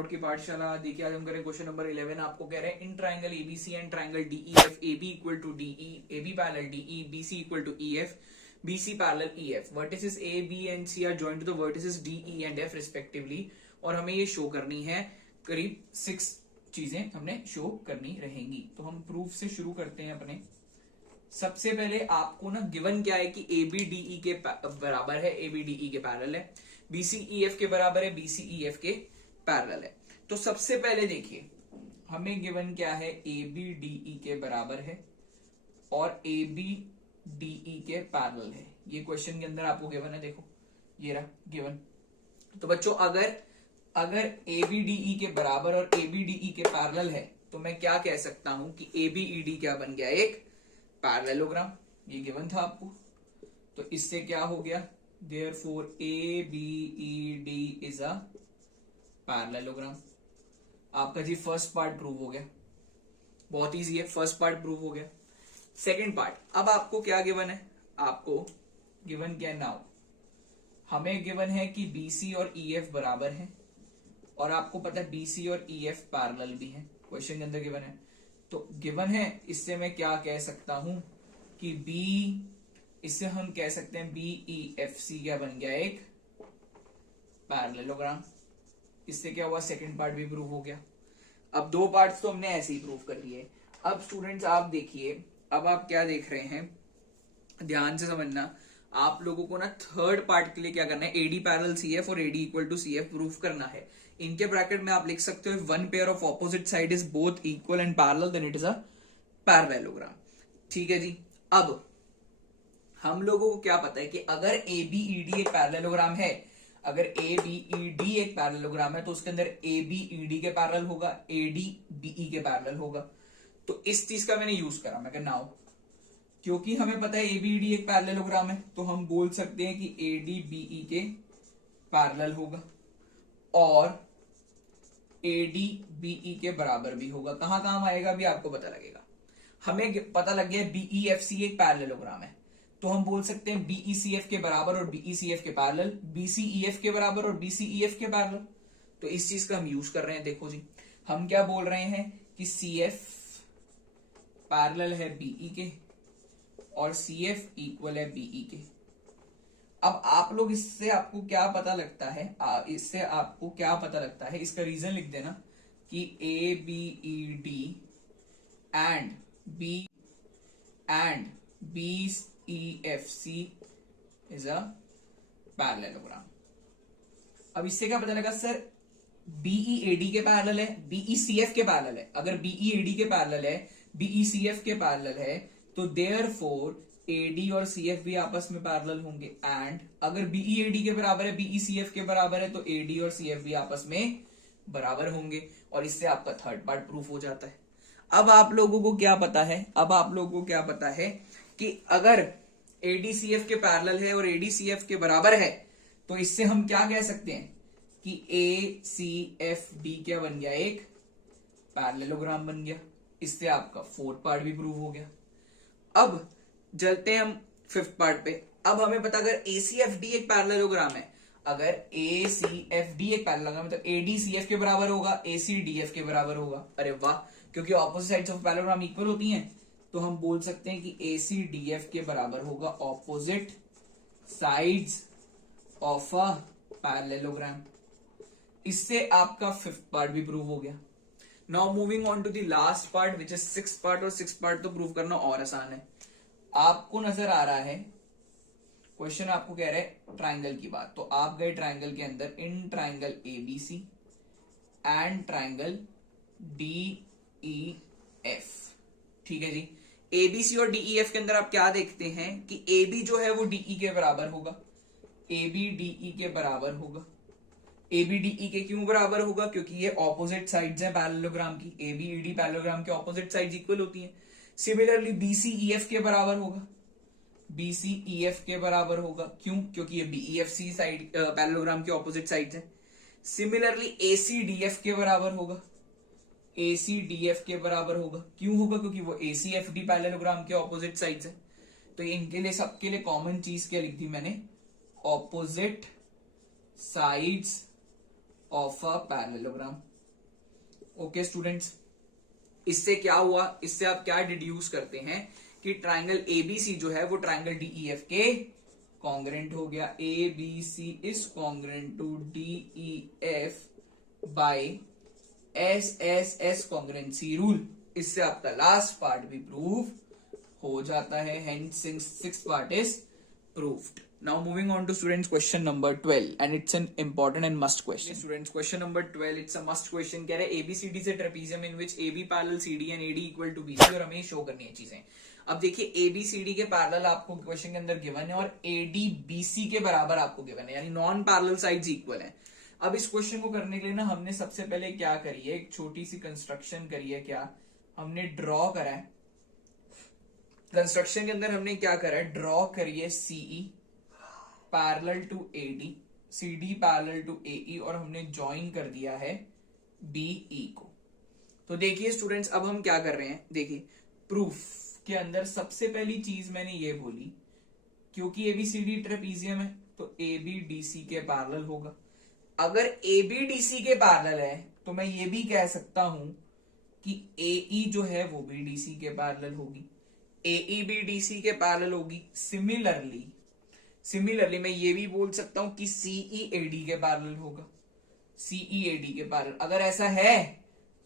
Out की पाठशाला। देखिए आज हम करें क्वेश्चन नंबर 11। आपको कह रहे हैं in triangle ABC and triangle DEF, AB equal to DE, AB parallel DE, BC equal to EF, BC parallel EF, vertices A B and C are joined to the vertices DE and F respectively. और हमें ये show करनी है, करीब 6 चीजें हमने show करनी रहेंगी। तो हम प्रूफ से शुरू करते हैं अपने। सबसे पहले आपको ना गिवन क्या है कि ए बी डी ई के बराबर है, ए बी डी ई के पैरेलल है, बी सी ई एफ के बराबर है, बी सी ई एफ के पैरेलल है। तो सबसे पहले देखिए हमें गिवन क्या है, ए बी डी ई के बराबर है और ए बी डी ई के पैरेलल है। ये क्वेश्चन के अंदर आपको गिवन है, देखो ये रहा गिवन। तो बच्चों अगर ए बी डी ई के बराबर और ए बी डी ई के पैरेलल है तो मैं क्या कह सकता हूं कि ए बी ई डी क्या बन गया, एक पैरेललोग्राम। ये गिवन था आपको। तो इससे क्या हो गया, therefore A B E D is a parallelogram. आपका जी फर्स्ट पार्ट प्रूव हो गया, बहुत इजी है, फर्स्ट पार्ट प्रूव हो गया। सेकंड पार्ट, अब आपको क्या गिवन है, आपको गिवन क्या है नाउ, हमें गिवन है कि बीसी और ईएफ बराबर है और आपको पता है बीसी और ईएफ पैरेलल भी है, क्वेश्चन के अंदर गिवन है। तो गिवन है, इससे मैं क्या कह सकता हूं कि बी, इससे हम कह सकते हैं बी ई एफ सी क्या बन गया, एक पैरेललोग्राम। इससे क्या हुआ, सेकंड पार्ट भी प्रूव हो गया। अब 2 पार्ट्स तो हमने ऐसे ही प्रूव कर लिए। अब स्टूडेंट्स आप देखिए, अब आप क्या देख रहे हैं, ध्यान से समझना। आप लोगों को ना थर्ड पार्ट के लिए क्या करना है, एडी पैरेलल सीएफ और AD equal to CF prove करना है। इनके ब्रैकेट में आप लिख सकते हो, one pair of opposite side is both equal and parallel then it is a parallelogram. ठीक है जी। अब हम लोगों को क्या पता है कि अगर ए बी ई डी एक पैरेललोग्राम है, अगर ए बी ई डी एक पैरेललोग्राम है तो उसके अंदर ए बी ई डी के पैरेलल होगा, ए डी बी ई के पैरेलल होगा। तो इस चीज का मैंने यूज करा, मैं नाउ क्योंकि हमें पता है ए बी ई डी एक पैरेललोग्राम है तो हम बोल सकते हैं कि ए डी बी ई के पैरेलल होगा और ए डी बी ई के बराबर भी होगा। कहां काम आएगा भी आपको पता लगेगा। हमें पता लग गया बीई एफ सी एक पैरेललोग्राम है तो हम बोल सकते हैं बीई सी एफ के बराबर और बीई सी एफ के पैरेलल, बीसी ई एफ के बराबर और बीसी ई एफ के पैरेलल। तो इस चीज का हम यूज कर रहे हैं। देखो जी, हम क्या बोल रहे हैं कि सी एफ पैरेलल है बीई के और सी एफ इक्वल है बीई के। अब आप लोग इससे आपको क्या पता लगता है, इससे आपको क्या पता लगता है, इसका रीजन लिख देना कि A B E D and B E F C is a parallelogram. अब इससे क्या पता लगा, सर बीई ए डी के पैरेलल है, बीई सी एफ के पैरेलल है। अगर बीई ए डी के पैरेलल है, बीई सी एफ के पैरेलल है तो देयरफॉर एडी और सीएफ भी आपस में पैरेलल होंगे। एंड अगर बीई एडी के बराबर है, बीई सीएफ के बराबर है तो एडी और सीएफ भी आपस में बराबर होंगे। और इससे आपका थर्ड पार्ट प्रूफ हो जाता है। अब आप लोगों को क्या पता है, अब आप लोगों को क्या पता है कि अगर एडी सीएफ के पैरेलल है और एडी सीएफ के बराबर है तो इससे हम क्या कह सकते हैं कि ए सी एफ डी क्या बन गया, एक पैरेललोग्राम बन गया। इससे आपका फोर्थ पार्ट भी प्रूव हो गया। अब चलते हैं हम फिफ्थ पार्ट पे। अब हमें पता, अगर ACFD एक पैरेललोग्राम है, अगर ACFD एक पैरेललोग्राम है तो ADCF के बराबर होगा, ACDF के बराबर होगा। अरे वाह, क्योंकि opposite sides of parallelogram equal होती हैं तो हम बोल सकते हैं कि ACDF के बराबर होगा opposite sides of a parallelogram. इससे आपका फिफ्थ पार्ट भी प्रूव हो गया। Now moving on to the last part which is sixth part. और सिक्स्थ पार्ट तो प्रूव करना और आसान है। आपको नजर आ रहा है क्वेश्चन, आपको कह रहा है ट्राइंगल की बात, तो आप गए ट्राइंगल के अंदर, इन triangle ABC and triangle DEF. ठीक है जी। एबीसी और डीईएफ के अंदर आप क्या देखते हैं कि एबी जो है वो डीई के बराबर होगा, एबी डीई के बराबर होगा। एबी डीई के क्यों बराबर होगा, क्योंकि ये ऑपोजिट साइड्स हैं पैरेललोग्राम की। एबी ईडी पैरेललोग्राम के ऑपोजिट साइड्स इक्वल होती हैं। सिमिलरली बीसी ईएफ के बराबर होगा, बीसी ईएफ के बराबर होगा। क्यों, क्योंकि ये बीईएफसी साइड पैरेललोग्राम के ऑपोजिट साइड्स हैं। सिमिलरली एसीडीएफ के बराबर होगा, एसीडीएफ के बराबर होगा। क्यों होगा, क्योंकि वो एसीएफडी पैरेललोग्राम के ऑपोजिट साइड्स हैं। तो इनके लिए सबके लिए कॉमन चीज क्या लिख दी मैंने, opposite sides of a parallelogram. Okay students, इससे क्या हुआ, इससे आप क्या डिड्यूस करते हैं कि ट्राइंगल एबीसी जो है वो ट्राइंगल डीईएफ के कॉन्ग्रेंट हो गया। ABC is congruent to DEF by S S S congruency rule. इससे आपका लास्ट पार्ट भी प्रूव हो जाता है, hence sixth part is proved. Now moving on to students question number 12 and it's an important and must question. Students question number 12 it's a must question। कह रहे ABCD से trapezium in which AB parallel CD and AD equal to BC और हमें show करनी है चीजें। अब देखिए ABCD के पैरेलल आपको क्वेश्चन के अंदर गिवन है और AD BC के बराबर आपको गिवन है, यानी नॉन पैरेलल साइड्स इक्वल है। अब इस क्वेश्चन को करने के लिए ना हमने सबसे पहले क्या करी है, एक छोटी सी कंस्ट्रक्शन करी है। क्या हमने ड्रॉ करा है, कंस्ट्रक्शन के अंदर हमने क्या करा है, ड्रॉ करिए CE parallel to AD, CD parallel to AE और हमने ज्वाइन कर दिया है BE को। तो देखिए स्टूडेंट्स अब हम क्या कर रहे हैं, देखिए प्रूफ के अंदर सबसे पहली चीज मैंने ये बोली, क्योंकि ABCD ट्रेपीजियम है तो ABDC के पैरेलल होगा। अगर ABDC के पैरेलल है तो मैं ये भी कह सकता हूं कि AE जो है वो भी DC के पैरेलल होगी, AE भी DC के पैरेलल होगी। सिमिलरली मैं ये भी बोल सकता हूं कि CE AD के पैरेलल होगा, CE AD के पैरेलल। अगर ऐसा है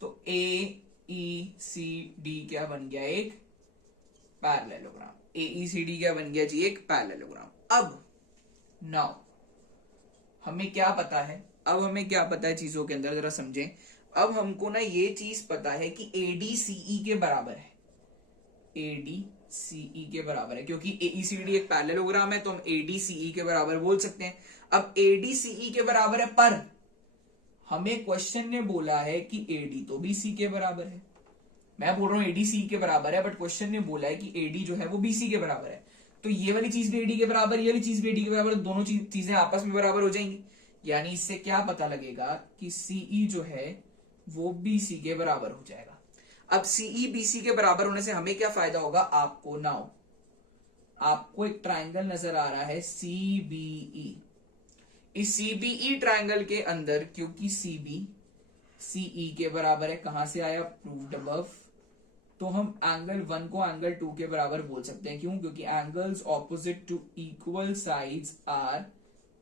तो AECD क्या बन गया, एक पैरेललोग्राम। AECD क्या बन गया जी, एक पैरेललोग्राम। अब नाउ हमें क्या पता है, अब हमें क्या पता है चीजों के अंदर, जरा समझें। अब हमको ना ये चीज पता है कि ADCE के बराबर है, ADCE के बराबर है, क्योंकि AECD एक पैरेललोग्राम है तो हम ADCE के बराबर बोल सकते हैं। अब ADCE के बराबर है, पर हमें क्वेश्चन ने बोला है कि AD तो BC के बराबर है। मैं बोल रहा हूं ADCE के बराबर है, बट क्वेश्चन ने बोला है कि AD जो है वो BC के बराबर है। तो ये वाली चीज भी AD के बराबर, ये वाली चीज भी AD के बराबर, दोनों चीजें आपस में बराबर हो जाएंगी। यानी इससे क्या पता लगेगा कि CE जो है वो BC के बराबर हो जाएगा। अब CE BC के बराबर होने से हमें क्या फायदा होगा, आपको नाउ आपको एक ट्राइंगल नजर आ रहा है CBE। इस CBE ट्राइंगल के अंदर क्योंकि CB CE के बराबर है, कहां से आया, प्रूव्ड अबव, तो हम एंगल 1 को एंगल 2 के बराबर बोल सकते हैं। क्यों, क्योंकि angles opposite to equal sides are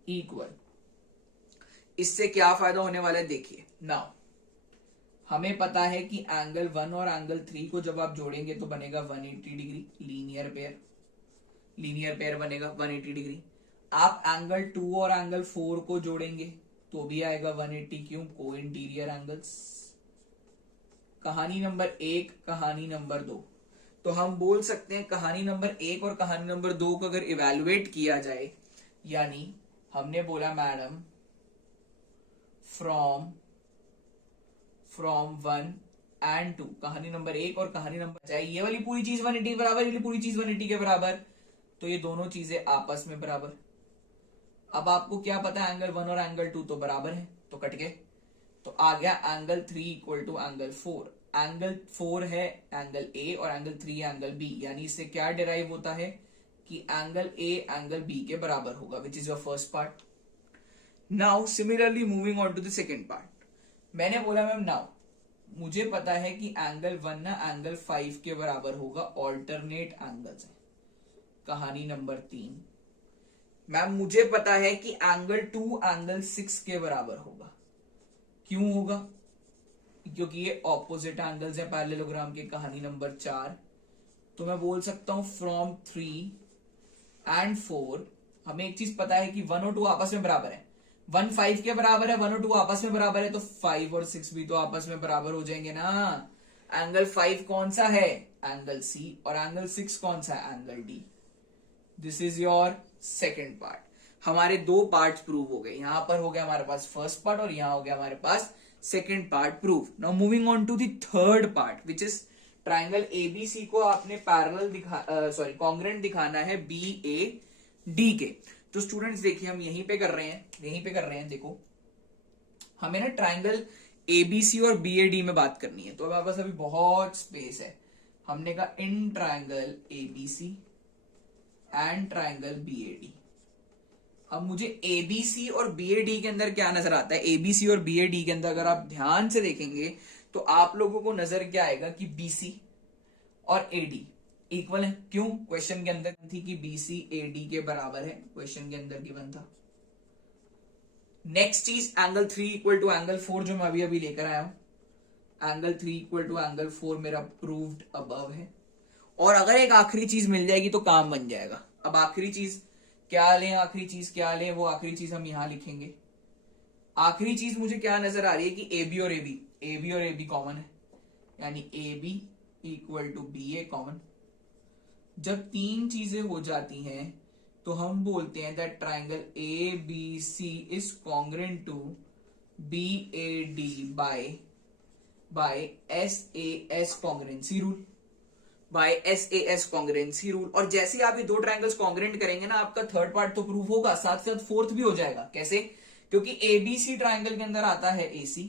equal. इससे क्या फायदा होने वाला है, देखिए नाउ हमें पता है कि एंगल 1 और एंगल 3 को जब आप जोड़ेंगे तो बनेगा 180 डिग्री, लीनियर पेयर बनेगा 180 डिग्री। आप एंगल 2 और एंगल 4 को जोड़ेंगे तो भी आएगा 180, क्यों, को इंटीरियर एंगल्स। कहानी नंबर 1, कहानी नंबर 2। तो हम बोल सकते हैं कहानी नंबर 1 और कहानी नंबर 2 को अगर इवेलुएट किया जाए, यानी हमने बोला मैडम फ्रॉम 1 and 2, कहानी नंबर 1 और कहानी नंबर, चाहे ये वाली पूरी चीज 180 के बराबर, ये वाली पूरी चीज 180 के बराबर, तो ये दोनों चीजें आपस में बराबर। अब आपको क्या पता है, एंगल 1 और एंगल 2 तो बराबर है, तो कट गए। तो आ गया angle 3 equal to angle 4। Angle 4 है एंगल A और एंगल 3 एंगल B, यानी इससे क्या डिराइव होता है कि एंगल A एंगल B के बराबर होगा, which is your first part. Now similarly moving on to the second part. मैंने बोला मैम नाउ मुझे पता है कि एंगल 1 ना एंगल 5 के बराबर होगा, ऑल्टरनेट एंगल्स है। कहानी नंबर 3, मैम मुझे पता है कि एंगल 2 एंगल 6 के बराबर होगा। क्यों होगा, क्योंकि ये ऑपोजिट एंगल्स है पैरेललोग्राम के। कहानी नंबर 4, तो मैं बोल सकता हूं फ्रॉम 3 and 4 हमें एक चीज पता है कि 1 और 2 आपस में बराबर है। 1 5 के बराबर है, 1 और 2 आपस में बराबर है, तो 5 और 6 भी तो आपस में बराबर हो जाएंगे ना। एंगल 5 कौन सा है, एंगल C, और एंगल 6 कौन सा है, angle D। This is your second part. हमारे 2 पार्ट प्रूव हो गए, यहां पर हो गया हमारे पास फर्स्ट पार्ट और यहां हो गया हमारे पास second part prove. Now moving on to the third part, which is triangle ABC को आपने पैरेलल कॉन्ग्रेंट दिखाना है BAD के। तो स्टूडेंट्स देखिए हम यहीं पे कर रहे हैं, देखो हमें ना ट्राइंगल ABC और BAD में बात करनी है, तो हमारे पास अभी बहुत स्पेस है। हमने कहा in triangle ABC and triangle BAD। अब मुझे ABC और BAD के अंदर क्या नजर आता है, ABC और BAD के अंदर अगर आप ध्यान से देखेंगे तो आप लोगों को नजर क्या आएगा कि बीसी और एडी इक्वल है। क्यों? क्वेश्चन के अंदर थी कि बीसी एडी के बराबर है, क्वेश्चन के अंदर गिवन था। नेक्स्ट चीज एंगल 3 इक्वल टू एंगल 4 जो मैं अभी अभी लेकर आया हूं। एंगल 3 इक्वल टू एंगल 4 मेरा प्रूव्ड अबव है। और अगर एक आखिरी चीज मिल जाएगी तो काम बन जाएगा। अब आखिरी चीज क्या लें, आखिरी चीज क्या लें, वो आखिरी चीज हम यहां लिखेंगे। आखिरी चीज मुझे क्या नजर आ रही है कि AB और AB कॉमन है, यानी AB equal to BA common. जब तीन चीजें हो जाती हैं तो हम बोलते हैं that triangle ABC is congruent to BAD by SAS congruency rule, और जैसे ही आप ये दो ट्राइंगल्स कॉन्ग्रेंट करेंगे ना, आपका थर्ड पार्ट तो प्रूव होगा, साथ साथ फोर्थ भी हो जाएगा। कैसे? क्योंकि ABC ट्राइंगल के अंदर आता है AC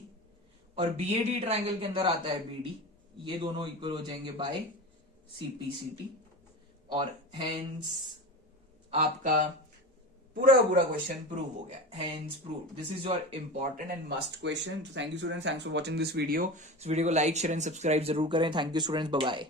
और BAD ट्राइंगल के अंदर आता है BD, ये दोनों इक्वल हो जाएंगे बाय CPCT, और हेंस आपका पूरा क्वेश्चन प्रूव हो गया। Hence prove. This is your important and must question. Thank you students, thanks for watching this video. इस वीडियो को लाइक, शेयर एंड सब्सक्राइब जरूर करें। Thank you students, bye bye.